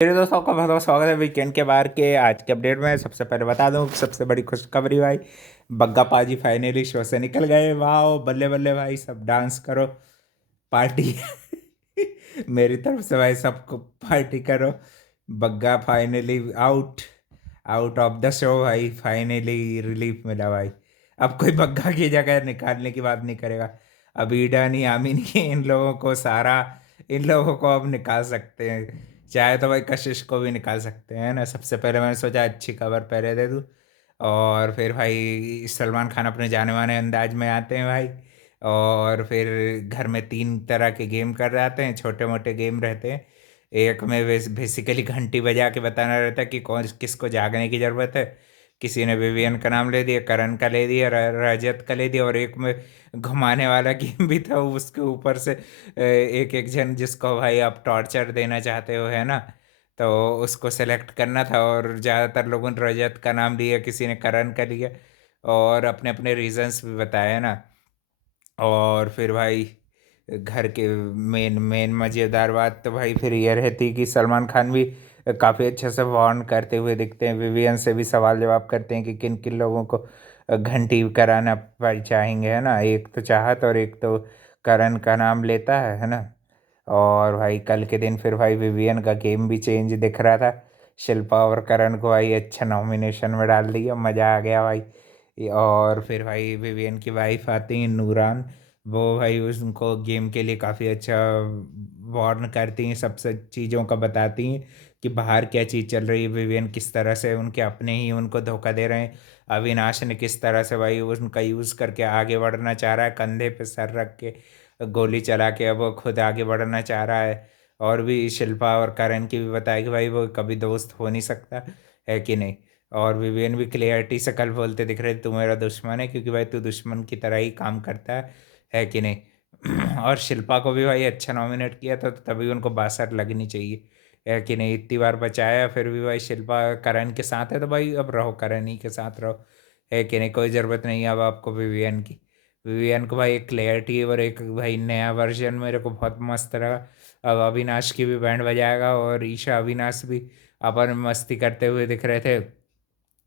मेरे दोस्तों का बहुत बहुत स्वागत है वीकेंड के बाहर के आज के अपडेट में। सबसे पहले बता दूं, सबसे बड़ी खुशखबरी भाई, बग्गा पाजी फाइनली शो से निकल गए। वाह, बल्ले बल्ले भाई, सब डांस करो, पार्टी। मेरी तरफ से भाई सबको पार्टी करो। Bagga finally out out of the show भाई, फाइनली रिलीफ मिला भाई। अब कोई बग्गा की जगह निकालने की बात नहीं करेगा। अब ईडन ही आमीन ही इन लोगों को सारा, इन लोगों को अब निकाल सकते हैं। चाहे तो भाई कशिश को भी निकाल सकते हैं ना। सबसे पहले मैंने सोचा अच्छी खबर पहले दे दूँ, और फिर भाई सलमान खान अपने जाने माने अंदाज में आते हैं भाई। और फिर घर में तीन तरह के गेम कर रहे आते हैं, छोटे मोटे गेम रहते हैं। एक में बेसिकली घंटी बजा के बताना रहता है कि कौन किसको जागने की ज़रूरत है। किसी ने विवियन का नाम ले दिया, करण का ले दिया, रजत का ले दिया। और एक में घुमाने वाला गेम भी था, उसके ऊपर से एक एक जन जिसको भाई आप टॉर्चर देना चाहते हो, है ना। तो उसको सेलेक्ट करना था, और ज़्यादातर लोगों ने रजत का नाम लिया, किसी ने करण का लिया, और अपने अपने रीजंस भी बताए ना। और फिर भाई घर के मेन मेन मज़ेदार बात तो भाई फिर ये रहती कि सलमान खान भी काफ़ी अच्छे से वार्न करते हुए दिखते हैं। विवियन से भी सवाल जवाब करते हैं कि किन किन लोगों को घंटी कराना चाहेंगे, है ना। एक तो चाहत और एक तो करण का नाम लेता है ना। और भाई कल के दिन फिर भाई विवियन का गेम भी चेंज दिख रहा था। शिल्पा और करण को भाई अच्छा नॉमिनेशन में डाल दिया, मज़ा आ गया भाई। और फिर भाई विवियन की वाइफ आती हैं नूरान, वो भाई उनको गेम के लिए काफ़ी अच्छा वार्न करती हैं, सब चीज़ों का बताती हैं कि बाहर क्या चीज़ चल रही है। विवियन किस तरह से उनके अपने ही उनको धोखा दे रहे हैं। अविनाश ने किस तरह से भाई उनका यूज़ करके आगे बढ़ना चाह रहा है, कंधे पे सर रख के गोली चला के अब वो खुद आगे बढ़ना चाह रहा है। और भी शिल्पा और करण की भी बताया कि भाई वो कभी दोस्त हो नहीं सकता, है कि नहीं। और विवेन भी क्लियरिटी से कल बोलते दिख रहे तू मेरा दुश्मन है, क्योंकि भाई तू दुश्मन की तरह ही काम करता है कि नहीं। और शिल्पा को भी भाई अच्छा नॉमिनेट किया था, तो तभी उनको बासर लगनी चाहिए, है कि नहीं। इतनी बार बचाया फिर भी भाई शिल्पा करण के साथ है, तो भाई अब रहो करण ही के साथ रहो, है कि नहीं। कोई ज़रूरत नहीं है अब आपको विवियन की। विवियन को भाई एक क्लैरिटी और एक भाई नया वर्जन मेरे को बहुत मस्त लगा। अब अविनाश की भी बैंड बजाएगा, और ईशा अविनाश भी अपन मस्ती करते हुए दिख रहे थे,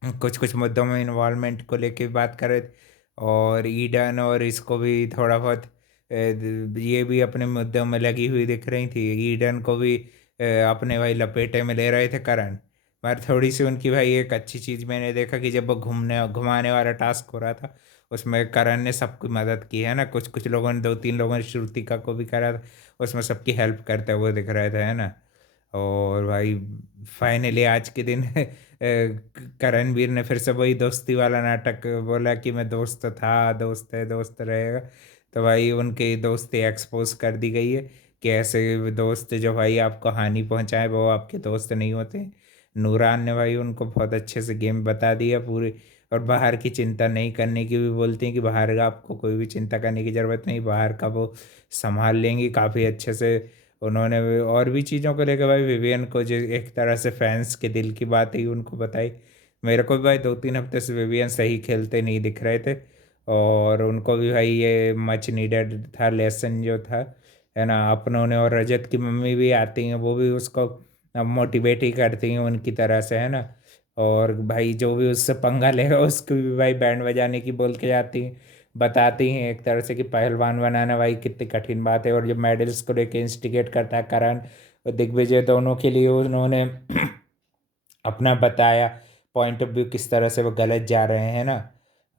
कुछ कुछ मुद्दों में इन्वॉल्वमेंट को लेके बात कर रहे थे। और ईडन और इसको भी थोड़ा बहुत ये भी अपने मुद्दों में लगी हुई दिख रही थी। ईडन को भी अपने भाई लपेटे में ले रहे थे करण। पर थोड़ी सी उनकी भाई एक अच्छी चीज़ मैंने देखा कि जब वो घूमने घुमाने वाला टास्क हो रहा था, उसमें करण ने सबकी मदद की, है ना। कुछ कुछ लोगों ने, दो तीन लोगों ने श्रुतिका को भी करा था, उसमें सबकी हेल्प करते हुए दिख रहे थे, है ना। और भाई फाइनली आज के दिन करणवीर ने फिर से वही दोस्ती वाला नाटक बोला कि मैं दोस्त था, दोस्त है, दोस्त रहेगा। तो भाई उनकी दोस्ती एक्सपोज कर दी गई है कि ऐसे दोस्त जो भाई आपको हानि पहुंचाए वो आपके दोस्त नहीं होते। नूरान ने भाई उनको बहुत अच्छे से गेम बता दिया पूरी। और बाहर की चिंता नहीं करने की भी बोलती हैं कि बाहर का आपको कोई भी चिंता करने की ज़रूरत नहीं, बाहर का वो संभाल लेंगी काफ़ी अच्छे से। उन्होंने और भी चीज़ों को लेकर भाई विवियन को जो एक तरह से फैंस के दिल की बात ही उनको बताई। मेरे को भी भाई दो तीन हफ्ते से विवियन सही खेलते नहीं दिख रहे थे, और उनको भी भाई ये मच नीडेड था लेसन जो था, है ना। अपनों ने और रजत की मम्मी भी आती हैं, वो भी उसको मोटिवेट ही करती हैं उनकी तरह से, है ना। और भाई जो भी उससे पंगा लेगा उसको भी भाई बैंड बजाने की बोल के जाती हैं, बताती हैं एक तरह से कि पहलवान बनाना भाई कितनी कठिन बात है। और जो मेडल्स को लेके इंस्टिगेट करता है करण और दिग्विजय, दोनों के लिए उन्होंने अपना बताया पॉइंट ऑफ व्यू, किस तरह से वो गलत जा रहे हैं ना।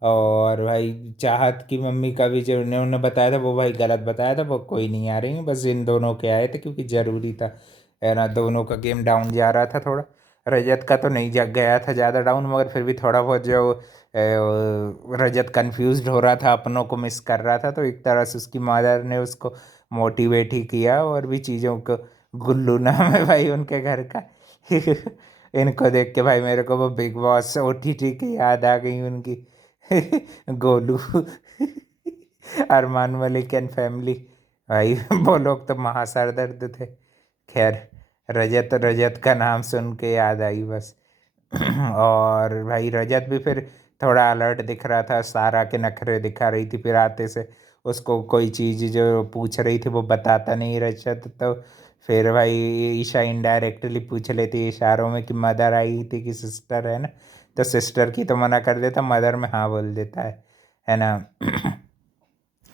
और भाई चाहत की मम्मी का भी जो उन्होंने बताया था वो भाई गलत बताया था, वो कोई नहीं आ रही है, बस इन दोनों के आए थे क्योंकि ज़रूरी था, है ना। दोनों का गेम डाउन जा रहा था थोड़ा। रजत का तो नहीं जग गया था ज़्यादा डाउन, मगर फिर भी थोड़ा बहुत जो रजत कंफ्यूज्ड हो रहा था, अपनों को मिस कर रहा था, तो एक तरह से उसकी मदर ने उसको मोटिवेट ही किया। और भी चीज़ों को, गुल्लू नाम है भाई उनके घर का। इनको देख के भाई मेरे को वो बिग बॉस ओटीटी की याद आ गई उनकी। गोलू, अरमान मलिक एंड फैमिली, भाई वो लोग तो महासरदर्द थे। खैर, रजत रजत का नाम सुन के याद आई बस। और भाई रजत भी फिर थोड़ा अलर्ट दिख रहा था, सारा के नखरे दिखा रही थी फिर आते से। उसको कोई चीज़ जो पूछ रही थी वो बताता नहीं रजत, तो फिर भाई ईशा इनडायरेक्टली पूछ लेती है इशारों में कि मदर आई थी कि सिस्टर, है ना। तो सिस्टर की तो मना कर देता, मदर में हाँ बोल देता है ना।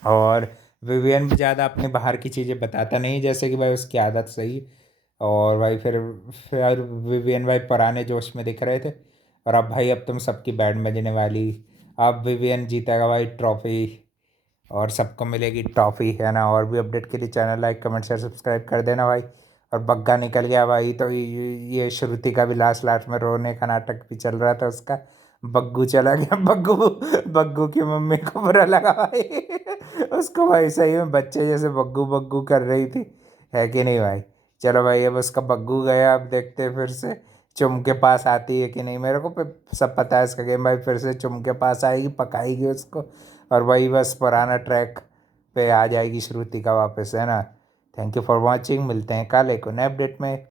और विवियन भी ज़्यादा अपने बाहर की चीज़ें बताता नहीं, जैसे कि भाई उसकी आदत सही। और भाई फिर विवियन भाई पुराने जोश में दिख रहे थे। और अब भाई अब तुम सबकी बैंड बजने वाली। अब विवियन जीतेगा भाई ट्रॉफी, और सबको मिलेगी टॉफ़ी, है ना। और भी अपडेट के लिए channel like comment share subscribe कर देना भाई। और बग्गा निकल गया भाई, तो ये श्रुति का भी लास्ट लास्ट में रोने का नाटक भी चल रहा था उसका। बग्गू चला गया, बग्गू। बग्गू की मम्मी को बुरा लगा भाई। उसको भाई सही में बच्चे जैसे बग्गू बग्गू कर रही थी, है कि नहीं भाई। चलो भाई अब उसका बग्गू गया, अब देखते हैं फिर से चुम के पास आती है कि नहीं। मेरे को सब पता है इसका गेम भाई, फिर से चुम के पास आएगी, पकाएगी उसको। और वही बस पुराना ट्रैक पे आ जाएगी श्रुति का वापस, है ना। थैंक यू फॉर वॉचिंग, मिलते हैं कल एक नए अपडेट में।